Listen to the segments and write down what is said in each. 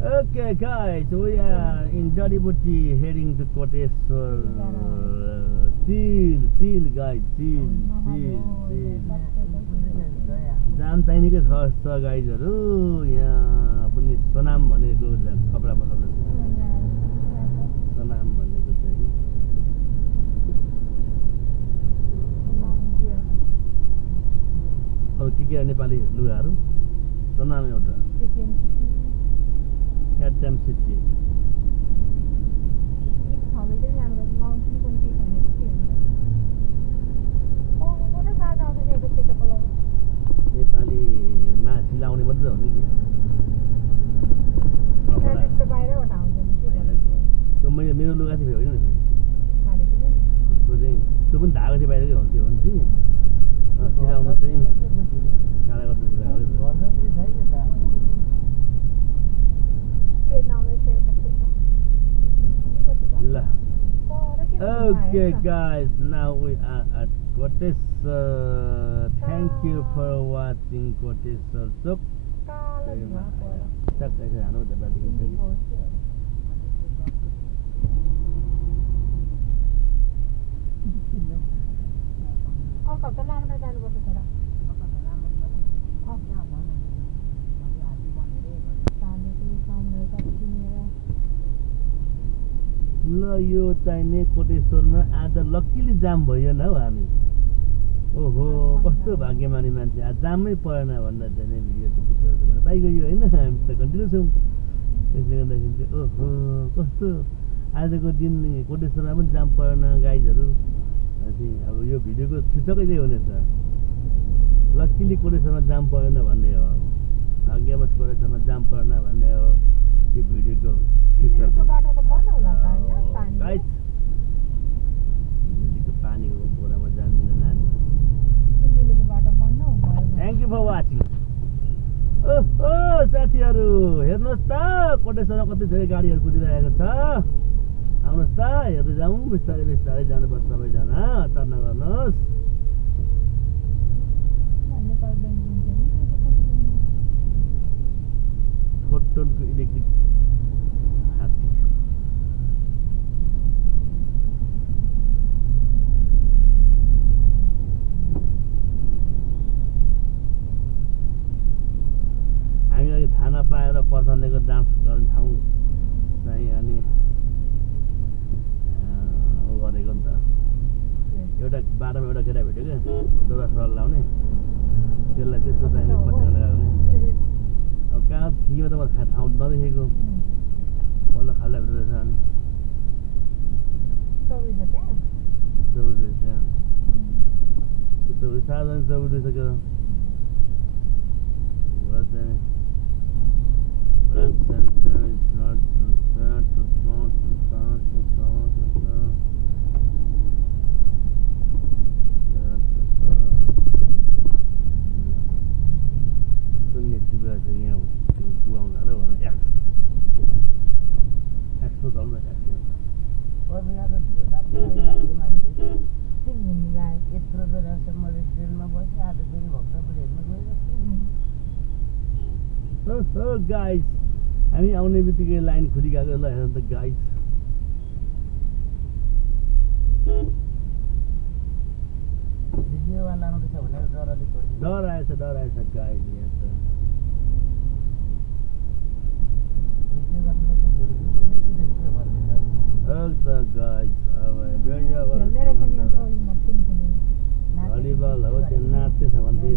Okay, guys, we are in Jadibuti heading to Koteshwar. Seal, guys, seal. जाम चाहिनेकै छ गाइजहरु यहाँ पनि सनाम भनेको कपडा बनाउनु छ सनाम भनेको चाहिँ अब के नेपाली लुगाहरु सनाम एउटा एटम सिटी नेपालीमा सिलाउने मात्रै हो नि त्यो मेरो लुगा चाहिँ होइन नि त्यो चाहिँ त्यो पनि धागो चाहिँ बाहिरकै हुन्थ्यो भने चाहिँ सिलाउनु चाहिँ काला गर्दा सिलाएको Okay, guys, now we are at Koteshwar. Thank you for watching Koteshwar. So, ल यो चाहिने कोटेश्वरमा आज लक्कीली जाम भएन हौ हामी ओहो कस्तो भाग्यमानी मान्छे आज जामै परेन भन्दा चाहिँ भिडियो त पुटेर भने पाइगयो यो हैन हामी त कन्टिन्यू छौं त्यसले गर्दाखेरि चाहिँ ओहो कस्तो आजको दिन कोटेश्वरमा पनि जाम परेन गाइजहरु अब यो भिडियोको शीर्षकै चाहिँ हुनेछ लक्कीली कोटेश्वरमा जाम परेन भन्ने हो भाग्यवश कोटेश्वरमा जाम परेन भन्ने हो यो भिडियोको शीर्षक गाइस दिल्लीको पानीको बोरामा जान्दिन नानी दिल्लीको बाटो बन्द भयो थ्यांक यू फर वाचिङ ओहो साथीहरु हेर्नुस् त कोटेश्वरमा कति धेरै गाडीहरु कुदिरहेको छ आउनुस् त हेर्दै जाउँ बिस्तारै बिस्तारै जानुपर्छ सबैजना हतार नगर्नुस् फोटोनको इलेक्ट्रिक हामी थाना पाएर पर्सनेको डान्स गर्ने ठाउँ चाहिँ अनि उ गरेको नि त एउटा बाटोमा एउटा केटा भेट्यो क्या दौरा सुरुवाल लाउने त्यसलाई त्यस्तो चाहिँ पछ्याउन गएको अब कहाँ थिएँ त म ठाउँ नदेखेको बल्ल खाल्ला भित्र रहेछ अनि चौबिस त्यहाँ सार्वजनिक चौबिस रहेछ चाहिँ Blood center is not transferred to शून्य टिपेर चाहिँ यहाँ पुगाउनु होला भने एक्स पो चल्नु एक्स यत्रो बेलासम्म म रेस्टुरेन्टमा बसेँ आज फेरि भक्तपुर हेर्नु गयो So guys, हामी आउने बित्तिकै लाइन खुलिगएको ल हेर्नु त गाइस भिडियो वाला आउँदैछ भनेर डर आएछ गाइस यहाँ त भिडियो गर्नलाई त छोडिदिनु पर्ने कि त्यसले भन्दैछ त गाइस अब भिडियो भलिबल हो त्यो नाच्दै छ भन्दै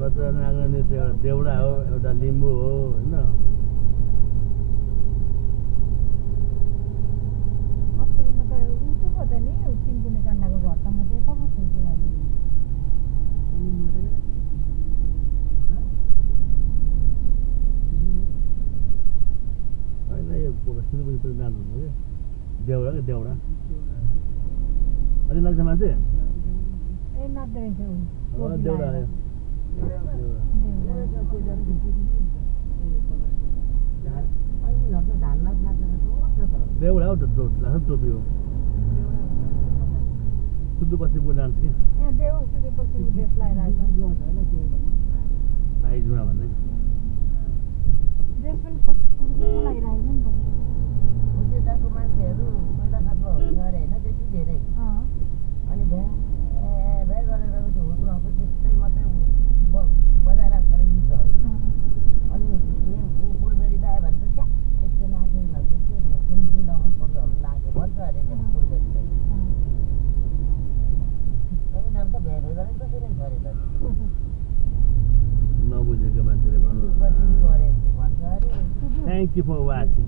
बजार नाग्ने त्यो एउटा देउडा हो एउटा लिम्बू हो हैन अस्तिको त उठो पो त नि सिमकुने कन्डाको घर त म त्यता पो सोचिरहेको हैन यो सुरुको त नाच्नु हो देउडा के देउडा अनि लाग्छ मान्छे ए नाच्दै रहेछ उ देउडा आयो देउडा हो टोपी हो सुदूपश्चिमको डान्स के नबुझेको मान्छेले भन्नु थ्याङ्क यू फर वाचिङ